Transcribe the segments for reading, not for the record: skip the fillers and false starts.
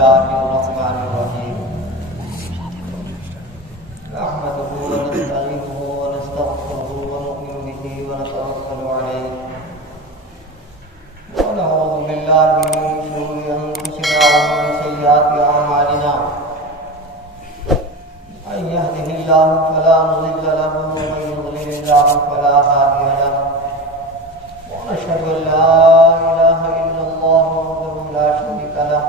الله الرحمن الرحيم نحمده ونستعينه ونستغفره ونؤمن به ونتوكل عليه ونعوذ بالله من شرور أنفسنا ومن سيئات أعمالنا من يهده الله فلا مضل له ومن يضلل الله فلا هادي له ونشهد أن لا إله إلا الله وحده لا شريك له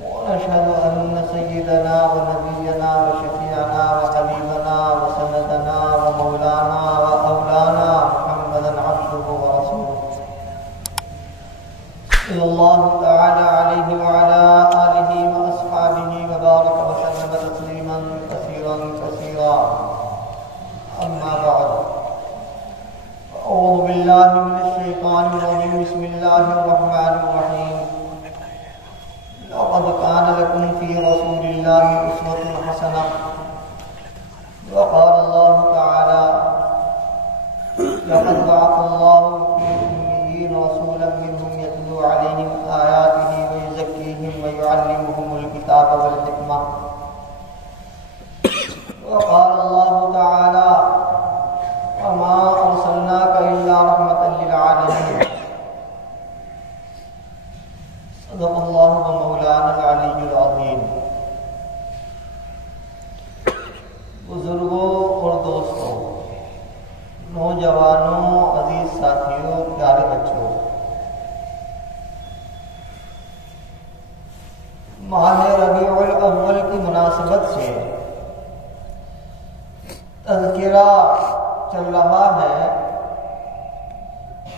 ونشهد أن سيدنا ونبينا وشفيعنا وحبيبنا وسندنا ومولانا وأولانا محمدا عبده ورسوله صلى الله تعالى عليه وعلى آله وأصحابه وبارك وسلم تسليما كثيرا كثيرا أما بعد أعوذ بالله من الشيطان الرجيم بسم الله الرحمن الرحيم لقد كان لكم في رسول الله أسوة حسنة وقال الله تعالى لقد بعث الله في الأميين رسولا منهم يتلو عليهم آياته ويزكيهم ويعلمهم الكتاب والحكمة وقال الله تعالى وما أرسلناك إلا رحمة للعالمين صدق الله ومولانا العلي العظيم بزرگوں اور دوستوں، نوجوانوں، عزیز ساتھیوں، پیارے بچوں، ماہ ربیع الاول کی مناسبت سے تذکرہ چل رہا ہے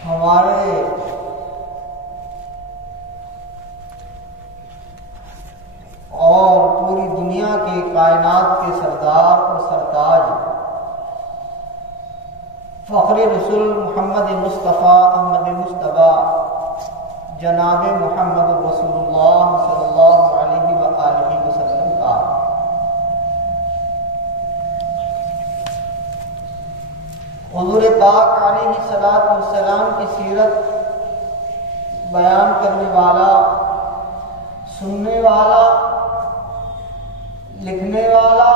ہمارے اور پوری دنیا کے کائنات کے سردار اور سرتاج فخر رسول محمد مصطفیٰ احمد مصطفیٰ جناب محمد رسول اللہ صلی اللہ علیہ وآلہ وسلم کا حضور پاک علیہ الصلوۃ والسلام کی سیرت بیان کرنے والا، سننے والا، لکھنے والا،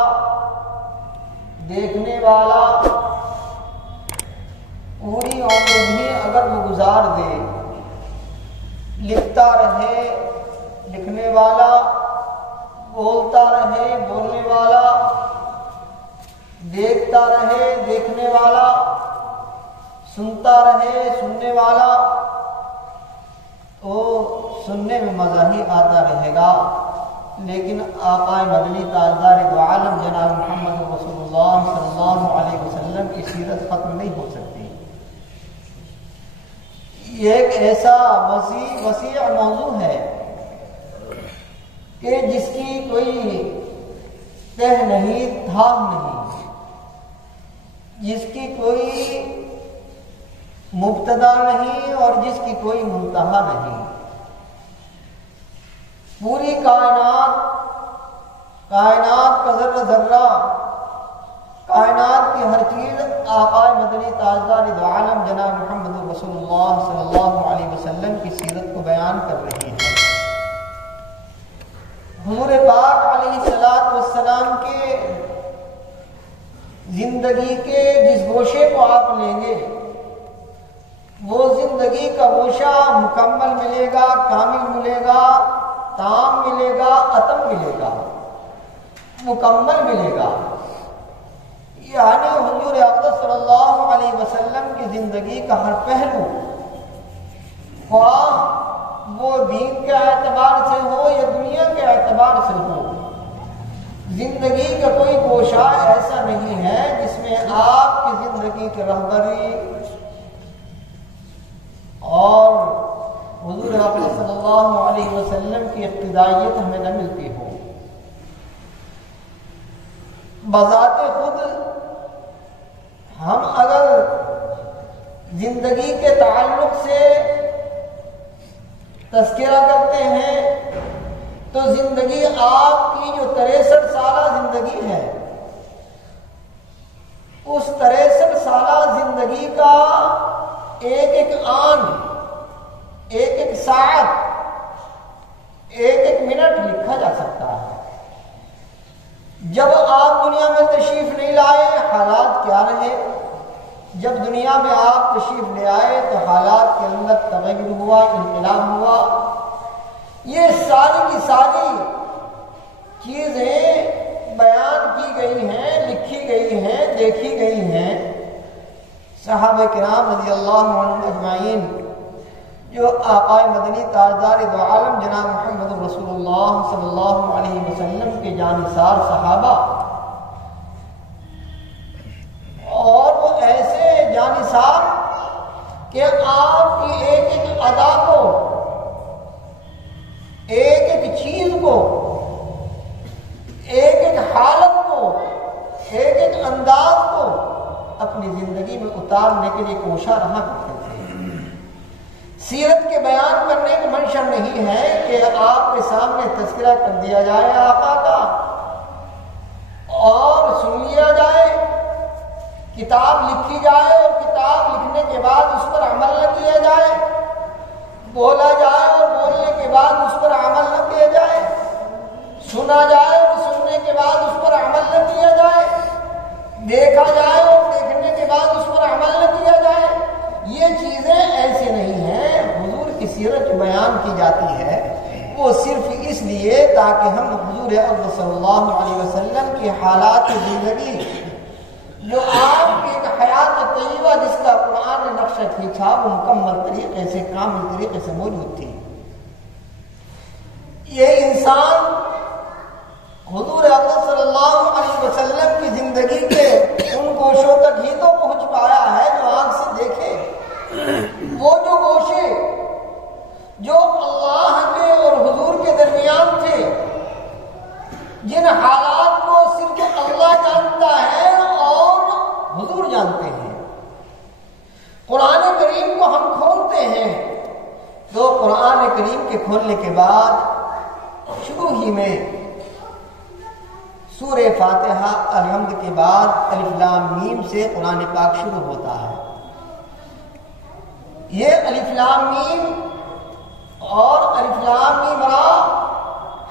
دیکھنے والا، پوری عمر بھی اگر وہ گزار دے لکھتا رہے لکھنے والا، بولتا رہے بولنے والا، دیکھتا رہے دیکھنے والا، سنتا رہے سننے والا، تو سننے میں مزہ ہی آتا رہے گا، لیکن آقا مدنی تاجدار دو عالم جناب محمد رسول اللہ صلی اللہ علیہ وسلم کی سیرت ختم نہیں ہو سکتی۔ یہ ایک ایسا وسیع موضوع ہے کہ جس کی کوئی تہ نہیں، تھام نہیں، جس کی کوئی مبتدا نہیں اور جس کی کوئی منتہا نہیں۔ پوری کائنات کا ذرہ ذرہ، کائنات کی ہر چیز آقا مدنی تاجدار دو عالم جناب محمد رسول اللہ صلی اللہ علیہ وسلم کی سیرت کو بیان کر رہی ہے۔ حضور پاک علیہ الصلوۃ والسلام کے زندگی کے جس گوشے کو آپ لیں گے، وہ زندگی کا گوشہ مکمل ملے گا، کامل ملے گا، تام ملے گا، اتم ملے گا، مکمل ملے گا۔ یعنی حضور اقدس صلی اللہ علیہ وسلم کی زندگی کا ہر پہلو، خواہ وہ دین کے اعتبار سے ہو یا دنیا کے اعتبار سے ہو، زندگی کا کوئی گوشہ ایسا نہیں ہے جس میں آپ کی زندگی کی رہبری اور حضور اقدس صلی اللہ علیہ وسلم کی اقتدائیت ہمیں نہ ملتی ہو۔ بذات خود ہم اگر زندگی کے تعلق سے تذکرہ کرتے ہیں تو زندگی آپ کی جو 63 سالہ زندگی ہے، اس 63 سالہ زندگی کا ایک ایک آن، ایک ایک ساعت، ایک ایک منٹ لکھا جا سکتا ہے۔ جب آپ دنیا میں تشریف نہیں لائے حالات کیا رہے، جب دنیا میں آپ تشریف لے آئے تو حالات کے اندر تغیر ہوا، انقلاب ہوا۔ یہ ساری کی ساری چیزیں بیان کی گئی ہیں، لکھی گئی ہیں، دیکھی گئی ہیں۔ صحابہ کرام رضی اللہ عنہم اجمعین، جو آقا مدنی تاجدار دو عالم جناب محمد رسول اللہ صلی اللہ علیہ وسلم کے جانثار صحابہ، اور وہ ایسے جانثار کہ آپ کی ایک ایک ادا کو، ایک ایک چیز کو، ایک ایک حالت کو، ایک ایک انداز کو اپنی زندگی میں اتارنے کے لیے کوشاں رہا کرتے تھے۔ سیرت کے بیان کرنے کا منشا نہیں ہے کہ آپ کے سامنے تذکرہ کر دیا جائے آقا کا اور سن لیا جائے، کتاب لکھی جائے اور کتاب لکھنے کے بعد اس پر عمل نہ کیا جائے، بولا جائے اور بولنے کے بعد اس پر عمل نہ کیا جائے، سنا جائے اور سننے کے بعد اس پر عمل نہ کیا جائے، دیکھا جائے اور دیکھنے کے بعد اس پر عمل نہ کیا جائے۔ یہ چیزیں ایسی نہیں ہیں۔ حضور کی سیرت بیان کی جاتی ہے وہ صرف اس لیے تاکہ ہم حضور اقدس صلی اللہ علیہ وسلم کی حالات زندگی، جو آپ کی ایک حیات طیبہ جس کا قرآن نے نقشہ کھینچا، وہ مکمل طریقے سے، کامل طریقے سے موجود تھی۔ یہ انسان حضور اقدس صلی اللہ علیہ وسلم کی زندگی کے ان گوشوں تک ہی تو پہنچ پایا ہے جو آنکھ سے دیکھے۔ وہ جو گوشے جو اللہ کے اور حضور کے درمیان تھے، جن حالات کو صرف اللہ جانتا ہے اور حضور جانتے ہیں۔ قرآن کریم کو ہم کھولتے ہیں تو قرآن کریم کے کھولنے کے بعد شروع ہی میں سورہ فاتحہ الحمد کے بعد الف لام میم سے قرآن پاک شروع ہوتا ہے۔ یہ الف لام میم اور الف لام میم را،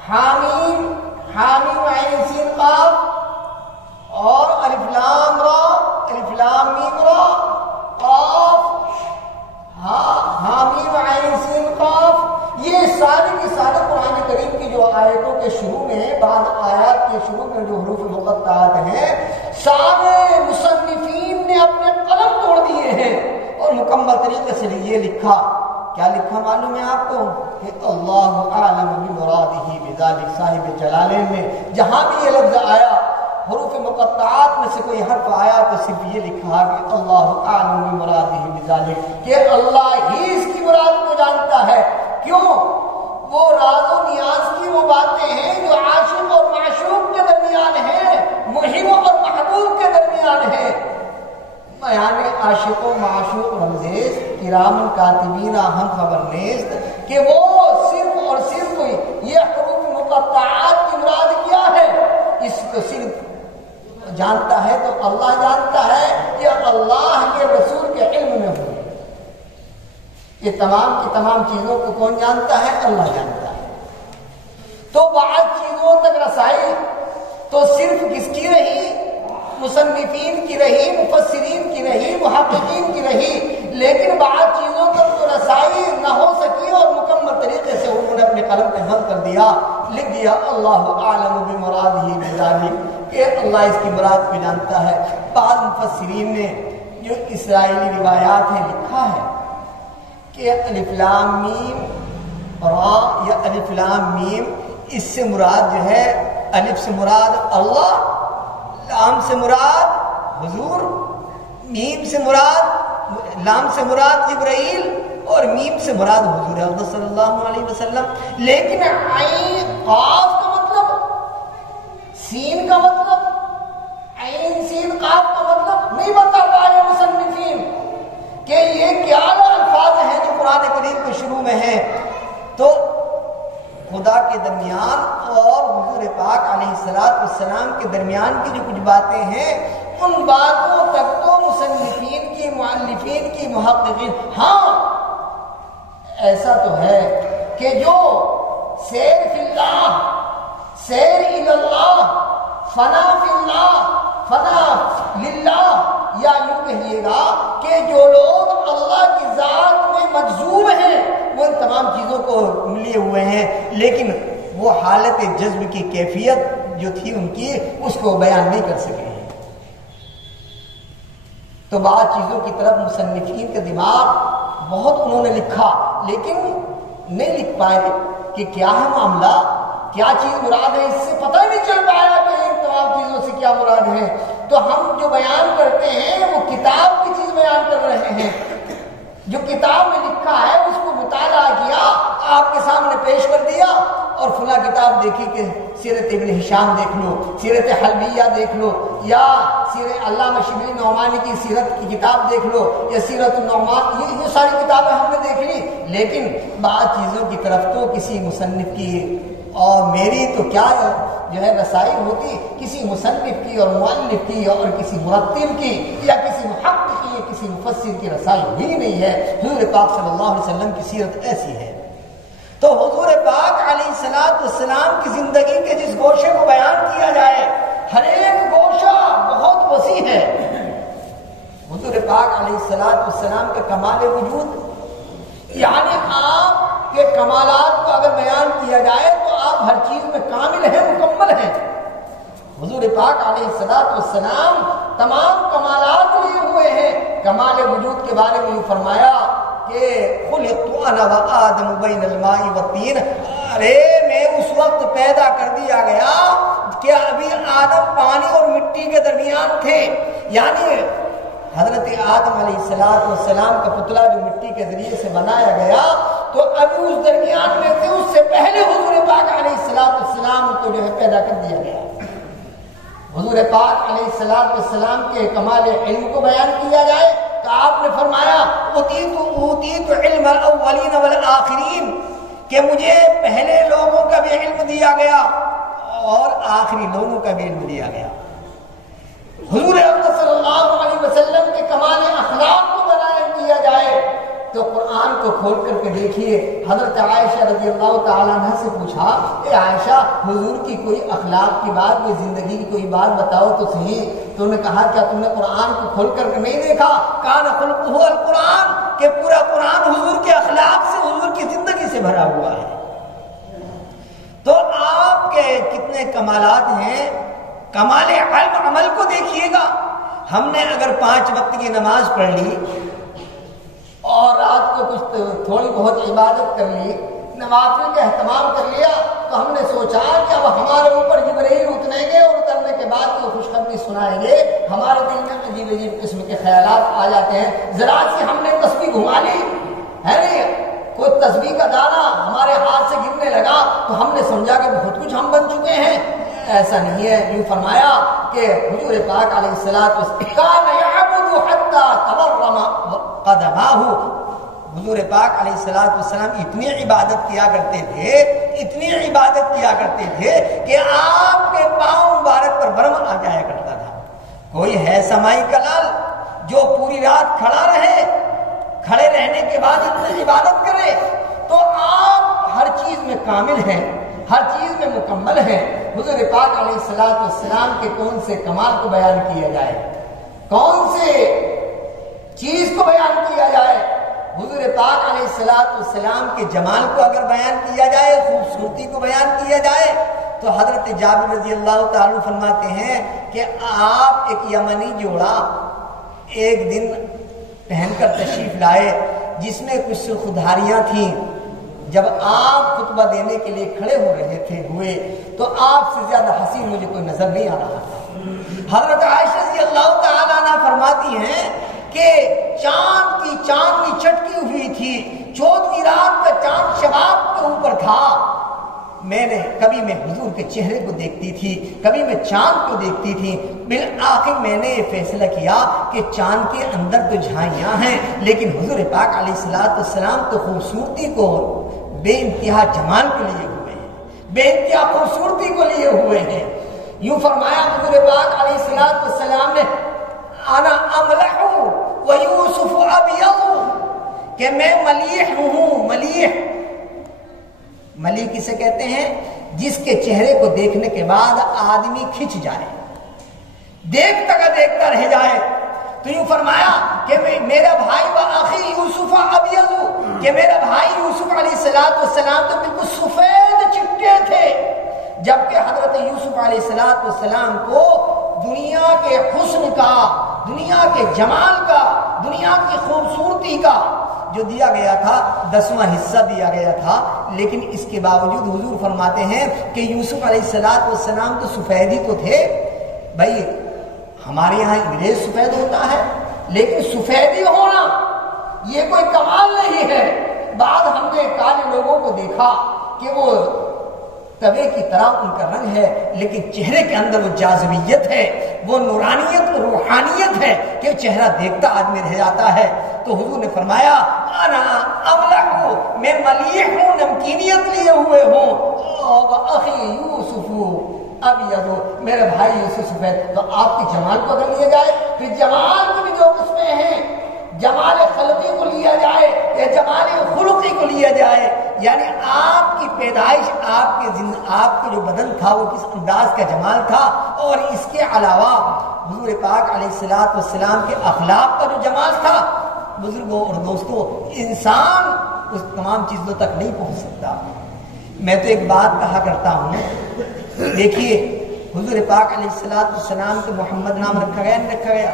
حامیم، حامیم عین سین قاف، اور الف لام را، الف لام میم را، قاف، حامیم عین سین قاف، یہ سارے کی سارے قرآن کریم کی جو آیتوں کے شروع میں، بعض آیات کے شروع میں جو حروف مقطعات ہیں، سارے مصنفین نے اپنے قلم توڑ دیے ہیں اور مکمل طریقے سے یہ لکھا۔ کیا لکھا معلوم ہے آپ کو؟ کہ اللہ اعلم بمرادہ بذالک، صاحب جلالین نے جہاں بھی یہ لفظ آیا، حروف مقطعات میں سے کوئی حرف آیا تو صرف یہ لکھا کہ اللہ اعلم بمرادہ بذالک، کہ اللہ ہی اس کی مراد کو جانتا ہے۔ کیوں؟ وہ راز و نیاز کی وہ باتیں ہیں جو عاشق اور معشوق کے درمیان ہیں، محب اور محبوب کے درمیان ہیں۔ بیان عاشق و معشوق رمزیز، کرام کاتبین ہم خبر نیست، کہ وہ صرف اور صرف یہ حروف مقطعات کی مراد کیا ہے، اس کو صرف جانتا ہے تو اللہ جانتا ہے، یہ اللہ کے رسول کے علم میں ہو۔ یہ تمام کی تمام چیزوں کو کون جانتا ہے؟ اللہ جانتا ہے۔ تو بعض چیزوں تک رسائی تو صرف کس کی رہی؟ مصنفین کی رہی، مفسرین کی رہی، محققین کی رہی، لیکن بعض چیزوں تک تو رسائی نہ ہو سکی اور مکمل طریقے سے انہوں نے اپنے قلم پہ حل کر دیا، لکھ دیا اللہ اعلم بمرادہ بذالک، کہ اللہ اس کی مراد کو جانتا ہے۔ بعض مفسرین نے جو اسرائیلی روایات ہیں لکھا ہے کہ الف لام میم را یا الف لام میم، اس سے مراد جو ہے، الف سے مراد اللہ، لام سے مراد حضور، میم سے مراد، لام سے مراد جبرائیل اور میم سے مراد حضور اقدس صلی اللہ علیہ وسلم۔ لیکن عین قاف کا مطلب، سین کا مطلب، عین سین قاف کا مطلب نہیں بتا پائے مصنفین کہ یہ کیا الفاظ ہیں جو قرآن کریم کے شروع میں ہیں۔ تو خدا کے درمیان اور حضور پاک علیہ السلام کے درمیان کی جو کچھ باتیں ہیں، ان باتوں تک تو مصنفین کی، مؤلفین کی، محققین، ہاں ایسا تو ہے کہ جو سیر فی اللہ، سیر الی اللہ، فنا فی اللہ، فنا للہ، یا یوں کہیے گا کہ جو لوگ اللہ کی ذات میں مجذوب ہیں وہ ان تمام چیزوں کو لیے ہوئے ہیں، لیکن وہ حالت جذب کی کیفیت جو تھی ان کی اس کو بیان نہیں کر سکے ہیں۔ تو بعض چیزوں کی طرف مصنفین کا دماغ بہت انہوں نے لکھا لیکن نہیں لکھ پائے کہ کیا ہے معاملہ، کیا چیز مراد ہے، اس سے پتہ ہی نہیں چل پایا کہ ان تمام چیزوں سے کیا مراد ہے۔ تو ہم جو بیان کرتے ہیں وہ کتاب کی چیز بیان کر رہے ہیں، جو کتاب میں لکھا ہے اس کو مطالعہ کیا، آپ کے سامنے پیش کر دیا، اور فلاں کتاب دیکھی کہ سیرت ابن ہشام دیکھ لو، سیرت حلبیہ دیکھ لو، یا سیرت علامہ شبلی نعمانی کی سیرت کی کتاب دیکھ لو، یا سیرت النعمان، یہ ساری کتابیں ہم نے دیکھ لی، لیکن بعض چیزوں کی طرف تو کسی مصنف کی اور میری تو کیا جو ہے رسائل ہوتی، کسی مصنف کی اور مؤلف کی اور کسی مرتب کی یا کسی محقق کی یا کسی مفسر کی رسائل بھی نہیں ہے۔ حضور پاک صلی اللہ علیہ وسلم کی سیرت ایسی ہے۔ تو حضور پاک علیہ الصلوۃ والسلام کی زندگی کے جس گوشے کو بیان کیا جائے، ہر ایک گوشہ بہت وسیع ہے۔ حضور پاک علیہ الصلوۃ والسلام کے کمال وجود، یعنی آپ کے کمالات کو اگر بیان کیا جائے تو آپ ہر چیز میں کامل ہیں، مکمل ہیں۔ حضور پاک علیہ الصلوۃ والسلام تمام کمالات لیے ہوئے ہیں۔ کمال وجود کے بارے میں فرمایا کہ خلقت انا وآدم بین الماء والطین، ارے میں اس وقت پیدا کر دیا گیا کہ ابھی آدم پانی اور مٹی کے درمیان تھے، یعنی حضرت آدم علیہ السلام کا پتلا جو مٹی کے ذریعے سے بنایا گیا تو ابھی اس درمیان میں تھے، اس سے پہلے حضور پاک علیہ السلام کو جو ہے پیدا کر دیا گیا۔ حضور پاک علیہ السلام کے کمال علم کو بیان کیا جائے تو آپ نے فرمایا اوتیت علم الاولین والآخرین، کہ مجھے پہلے لوگوں کا بھی علم دیا گیا اور آخری لوگوں کا بھی علم دیا گیا۔ حضور صلی اللہ علیہ وسلم کے کمال اخلاق کو بیان کیا جائے تو قرآن کو کھول کر کے دیکھیے، حضرت عائشہ رضی اللہ تعالیٰ عنہ سے پوچھا کہ عائشہ حضور کی کوئی اخلاق کی بات، کوئی زندگی کی کوئی بات بتاؤ تو صحیح۔ تو انہوں نے کہا کیا تم نے قرآن کو کھول کر کے نہیں دیکھا؟ کان خلقہ القرآن، کہ پورا قرآن حضور کے اخلاق سے، حضور کی زندگی سے بھرا ہوا ہے۔ تو آپ کے کتنے کمالات ہیں۔ کمال علم عمل کو دیکھیے گا، ہم نے اگر 5 وقت کی نماز پڑھ لی اور رات کو کچھ تھوڑی بہت عبادت کر لی، نوافل کا اہتمام کر لیا، تو ہم نے سوچا کہ اب ہمارے اوپر جبرائیل اتریں گے اور اترنے کے بعد وہ خوشخبری سنائیں گے، ہمارے دل میں عجیب عجیب قسم کے خیالات آ جاتے ہیں۔ ذرا سی ہم نے تسبیح گھما لی ہے نہیں، کوئی تسبیح کا دانہ ہمارے ہاتھ سے گرنے لگا تو ہم نے سمجھا کہ بہت کچھ ہم بن چکے ہیں۔ ایسا نہیں ہے۔ یوں فرمایا کہ حضور پاک علیہ الصلوۃ کان یعبد حتی تورم قدماہ، حضور پاک علیہ السلام اتنی عبادت کیا کرتے تھے، اتنی عبادت کیا کرتے تھے کہ آپ کے پاؤں مبارک پر برم آ جایا کرتا تھا۔ کوئی ہے سمائی کلال جو پوری رات کھڑا رہے، کھڑے رہنے کے بعد اتنی عبادت کرے؟ تو آپ ہر چیز میں کامل ہیں، ہر چیز میں مکمل ہیں۔ حضور پاک علیہ السلام کے کون سے کمال کو بیان کیا جائے، کون سے چیز کو بیان کیا جائے؟ حضور پاک علیہ السلام کے جمال کو اگر بیان کیا جائے، خوبصورتی کو بیان کیا جائے تو حضرت جابر رضی اللہ تعالیٰ فرماتے ہیں کہ آپ ایک یمنی جوڑا ایک دن پہن کر تشریف لائے جس میں کچھ سرخدھاریاں تھیں۔ جب آپ خطبہ دینے کے لیے کھڑے ہو رہے ہوئے تو آپ سے زیادہ حسین مجھے کوئی نظر نہیں آ رہا تھا۔ حضرت عائشہ رضی اللہ تعالیٰ عنہ فرماتی ہیں کہ چاندنی چٹکی ہوئی تھی، 14ویں رات کا چاند شباب کے اوپر تھا۔ کبھی میں حضور کے چہرے کو دیکھتی تھی، کبھی میں چاند کو دیکھتی تھی۔ بالآخر میں نے یہ فیصلہ کیا کہ چاند کے اندر تو جھائیاں ہیں، لیکن حضور پاک علیہ السلام تو خوبصورتی کو بے انتہا جمال کو لیے ہوئے ہیں، بے انتہا خوبصورتی کو لیے ہوئے ہیں۔ یوں فرمایا حضور پاک علیہ السلام نے انا املح و یوسف ابیض، کہ میں ملیح ہوں، ملیح ملی کسے کہتے ہیں؟ جس کے چہرے کو دیکھنے کے بعد آدمی کھنچ جائے، دیکھتا رہ جائے۔ تو یوں فرمایا کہ میرا بھائی و اخی یوسف ابیض، کہ میرا بھائی یوسف علیہ السلام تو بالکل سفید چٹے تھے، جبکہ حضرت یوسف علیہ السلام کو دنیا کے حسن کا، دنیا کے جمال کا، دنیا کی خوبصورتی کا جو دیا گیا تھا 10واں حصہ دیا گیا تھا، لیکن اس کے باوجود حضور فرماتے ہیں کہ یوسف علیہ السلام تو سفید ہی تو تھے۔ بھائی ہمارے یہاں انگریز سفید ہوتا ہے، لیکن سفیدی ہونا یہ کوئی کمال نہیں ہے۔ بعد ہم نے کالے لوگوں کو دیکھا کہ وہ توے کی طرح ان کا رنگ ہے، لیکن چہرے کے اندر وہ جاذبیت ہے، وہ نورانیت، روحانیت ہے کہ چہرہ دیکھتا آدمی رہ جاتا ہے۔ تو حضور نے فرمایا انا املح، میں ملیح ہوں، نمکینیت لیے ہوئے ہوں، اخی یوسف ابیض، میرے بھائی یوسف سفید۔ تو آپ کے جمال کو اگر لیا جائے، پھر جمال کی بھی دو قسمیں ہیں، جمال خلقی کو لیا جائے یا جمال خلقی کو لیا جائے، یعنی آپ کی پیدائش، آپ کے جو بدن تھا وہ کس انداز کا جمال تھا، اور اس کے علاوہ حضور پاک علیہ السلام کے اخلاق کا جو جمال تھا۔ بزرگوں اور دوستوں، انسان اس تمام چیزوں تک نہیں پہنچ سکتا۔ میں تو ایک بات کہا کرتا ہوں، دیکھیے حضور پاک علیہ السلام کے محمد نام رکھا گیا نہیں رکھا گیا؟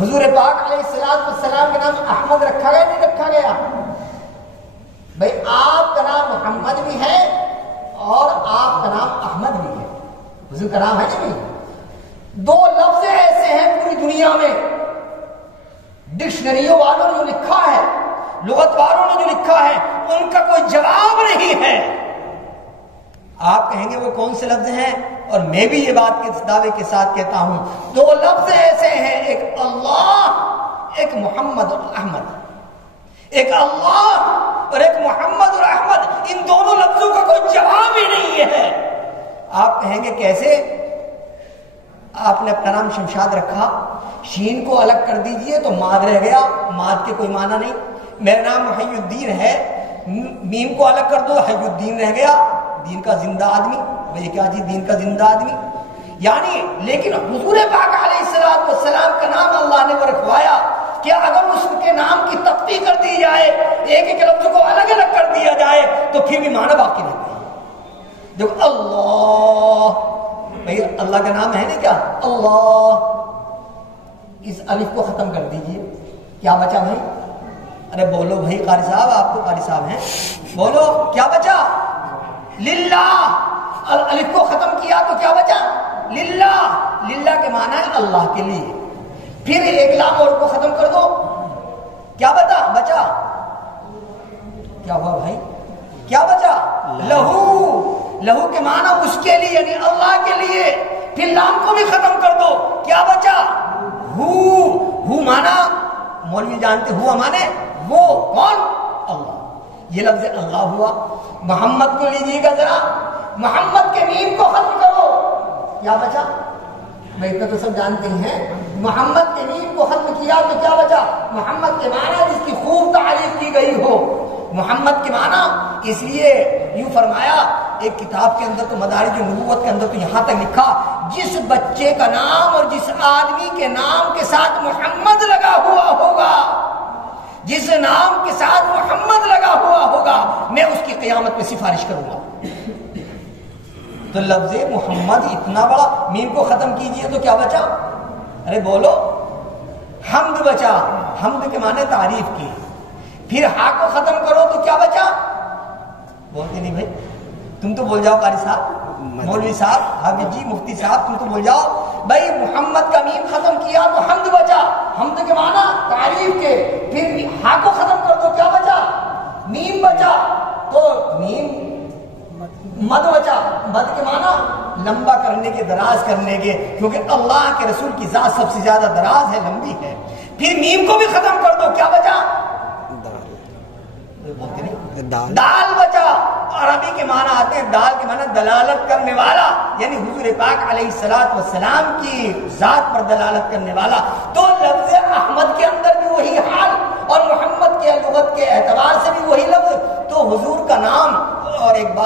حضور پاک علیہ السلام کے نام احمد رکھا گیا نہیں رکھا گیا؟ بھائی آپ کا نام محمد بھی ہے اور آپ کا نام احمد بھی ہے، حضور کا نام ہے نہیں؟ دو لفظ ایسے ہیں پوری دنیا میں، ڈکشنریوں والوں نے جو لکھا ہے، لغت والوں نے جو لکھا ہے، ان کا کوئی جواب نہیں ہے۔ آپ کہیں گے وہ کون سے لفظ ہیں؟ اور میں بھی یہ بات کے دعوے کے ساتھ کہتا ہوں، دو لفظ ایسے ہیں، ایک اللہ، ایک محمد اور احمد، ایک اللہ اور ایک محمد اور احمد، ان دونوں لفظوں کا کوئی جواب ہی نہیں ہے۔ آپ کہیں گے کیسے؟ آپ نے اپنا نام شمشاد رکھا، شین کو الگ کر دیجئے تو ماد رہ گیا، ماد کے کوئی معنی نہیں۔ میرا نام محی الدین ہے، میم کو الگ کر دو، حی الدین رہ گیا، دین کا زندہ آدمی۔ بھئی کیا جی دین کا زندہ آدمی؟ یعنی لیکن حضور پاک علیہ السلام کا نام اللہ نے وہ رکھوایا کہ اگر اس کے نام کی تفصیل کر دی جائے، ایک ایک لفظ کو الگ الگ کر دیا جائے تو پھر بھی معنی باقی رہتا ہے۔ جب اللہ، بھئی اللہ کا نام ہے نا کیا؟ اللہ، اس الف کو ختم کر دیجئے، کیا بچا بھائی؟ ارے بولو بھائی، قاری صاحب آپ تو قاری صاحب ہیں، بولو کیا بچا؟ للہ، الف کو ختم کیا تو کیا بچا؟ للہ، للہ کے معنی ہے اللہ کے لیے۔ پھر ایک لام اور کو ختم کر دو، کیا بچا؟ کیا ہوا بھائی؟ کیا بچا؟ لہو، لہو کے معنی اس کے لیے یعنی اللہ کے لیے۔ پھر لام کو بھی ختم کر دو، کیا بچا؟ ہو معنی مولوی جانتے، ہوا معنی وہ کون؟ اللہ، یہ لفظ اللہ ہوا۔ محمد کو لیجیے گا ذرا، محمد کے میم کو ختم کرو، کیا بچا؟ میں اتنا تو سب جانتے ہیں، محمد کے میم کو ختم کیا تو کیا بچا؟ محمد کے معنی جس کی خوب تعریف کی گئی ہو، محمد کے معنی۔ اس لیے یوں فرمایا ایک کتاب کے اندر تو مدارج النبوت کے اندر تو یہاں تک لکھا، جس بچے کا نام اور جس آدمی کے نام کے ساتھ محمد لگا ہوا ہوگا، جس نام کے ساتھ محمد لگا ہوا ہوگا، میں اس کی قیامت میں سفارش کروں گا۔ تو لفظ محمد اتنا بڑا، میم کو ختم کیجئے تو کیا بچا؟ ارے بولو، حمد بچا، حمد کے معنی تعریف کی۔ پھر ہا کو ختم کرو تو کیا بچا؟ بولتے نہیں بھائی، تم تو بول جاؤ قاری صاحب، مولوی صاحب، حافظ جی، مفتی صاحب، تم تو بول جاؤ بھائی۔ محمد کا میم ختم کیا تو حمد بچا، حمد کے معنی تعریف کے۔ پھر ہا کو ختم کر دو، کیا بچا؟ میم بچا، تو میم مد بچا، مد کے معنی لمبا کرنے کے، دراز کرنے کے، کیونکہ اللہ کے رسول کی ذات سب سے زیادہ دراز ہے، لمبی ہے۔ پھر میم کو بھی ختم کر دو، کیا بچا؟ دال بچا۔ عربی کے معنی آتے ہیں، دال کے معنی دلالت کرنے والا، یعنی حضور پاک علیہ السلام کی ذات پر دلالت کرنے والا۔ تو لفظ احمد کے اندر بھی وہی حال اور محمد کے لغت کے اعتبار سے بھی وہی لفظ۔ تو حضور کا نام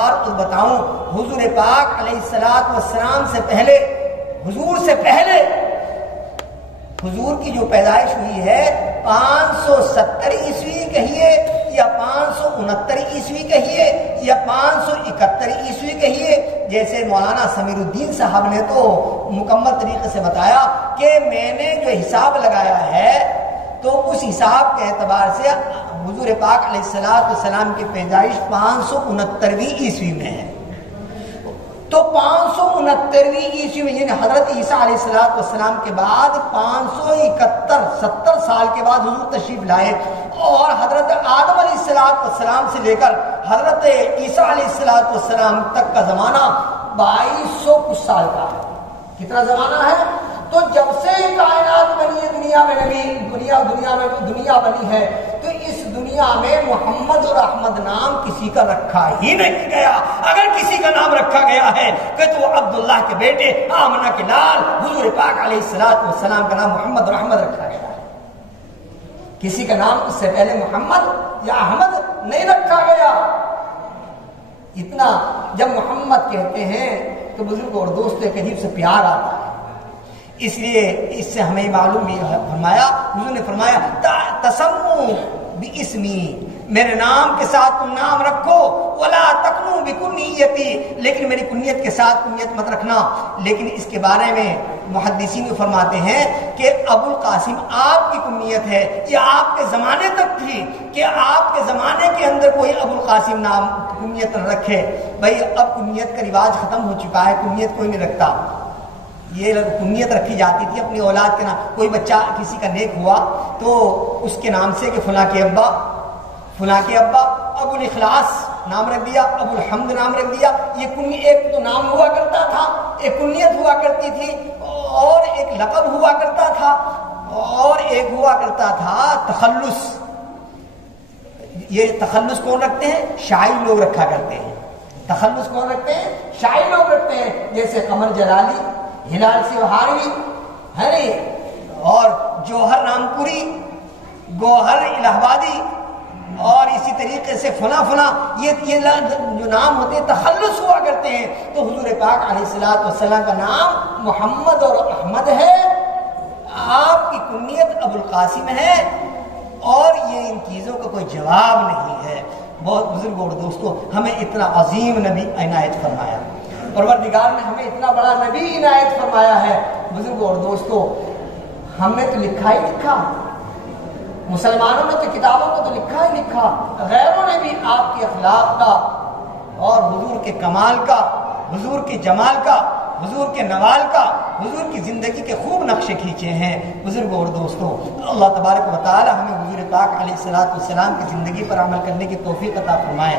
بار بتاؤں، حضور پاک علیہ الصلوۃ والسلام سے پہلے، حضور سے پہلے حضور کی جو پیدائش ہوئی ہے 570 عیسوی کہیے یا 569 عیسوی کہیے یا 571 عیسوی کہیے، جیسے مولانا سمیر الدین صاحب نے تو مکمل طریقے سے بتایا کہ میں نے جو حساب لگایا ہے تو اس حساب کے اعتبار سے حضور پاک علیہ الصلوۃ والسلام کی پیدائش 569ویں عیسوی میں ہے۔ تو 569ویں عیسوی میں یعنی حضرت عیسیٰ علیہ الصلوۃ والسلام کے بعد 571 سال کے بعد حضور تشریف لائے، اور حضرت آدم علیہ الصلوۃ والسلام سے لے کر حضرت عیسیٰ علیہ الصلوۃ والسلام تک کا زمانہ 2200 کچھ سال کا ہے۔ کتنا زمانہ ہے؟ تو جب سے کائنات بنی ہے، دنیا میں نبی دنیا بنی ہے، تو اس دنیا میں محمد اور احمد نام کسی کا رکھا ہی نہیں گیا۔ اگر کسی کا نام رکھا گیا ہے کہ تو عبداللہ کے بیٹے آمنہ کے لال حضور پاک علیہ الصلوۃ والسلام کا نام محمد اور احمد رکھا گیا ہے۔ کسی کا نام اس سے پہلے محمد یا احمد نہیں رکھا گیا۔ اتنا جب محمد کہتے ہیں تو بزرگ اور دوستوں کے عجیب سے پیار آتا ہے، اس لیے اس سے ہمیں معلوم بھی فرمایا، حضور نے فرمایا تسمو باسمی، میرے نام کے ساتھ تم نام رکھو، ولا تکنو بکنیتی، لیکن میری کنیت کے ساتھ کنیت مت رکھنا۔ لیکن اس کے بارے میں محدثین بھی فرماتے ہیں کہ ابو القاسم آپ کی کنیت ہے، یہ آپ کے زمانے تک تھی کہ آپ کے زمانے کے اندر کوئی ابو القاسم نام کنیت نہ رکھے۔ بھائی اب کنیت کا رواج ختم ہو چکا ہے، کنیت کوئی نہیں رکھتا۔ یہ کنیت رکھی جاتی تھی اپنی اولاد کے نام، کوئی بچہ کسی کا نیک ہوا تو اس کے نام سے کہ فلاں کے ابا ابو الاخلاص نام رکھ دیا، ابو الحمد نام رکھ دیا۔ یہ ایک تو نام ہوا کرتا تھا، ایک کنیت ہوا کرتی تھی، اور ایک لقب ہوا کرتا تھا، اور ایک ہوا کرتا تھا تخلص۔ یہ تخلص کون رکھتے ہیں؟ شاعر لوگ رکھا کرتے ہیں۔ تخلص کون رکھتے ہیں؟ شاعر لوگ رکھتے ہیں، جیسے قمر جلالی، ہلال سیوہاروی ہے، اور جوہر نامپوری، گوہر الہ آبادی، اور اسی طریقے سے فلاں یہ جو نام ہوتے ہیں تخلص ہوا کرتے ہیں۔ تو حضور پاک علیہ الصلوۃ والسلام کا نام محمد اور احمد ہے، آپ کی کنیت ابو القاسم ہے، اور یہ ان چیزوں کا کوئی جواب نہیں ہے۔ بہت بزرگ اور دوستو، ہمیں اتنا عظیم نبی عنایت فرمایا، پروردگار نے ہمیں اتنا بڑا نبی عنایت فرمایا ہے۔ بزرگ اور دوستو، ہم نے تو لکھا ہی لکھا، مسلمانوں نے تو کتابوں کو تو لکھا ہی لکھا، غیروں نے بھی آپ کے اخلاق کا اور حضور کے کمال کا، حضور کے جمال کا، حضور کے نوال کا، حضور کی زندگی کے خوب نقشے کھینچے ہیں۔ بزرگوں اور دوستوں، اللہ تبارک و تعالی ہمیں حضور پاک علیہ الصلوۃ والسلام کی زندگی پر عمل کرنے کی توفیق عطا فرمائے۔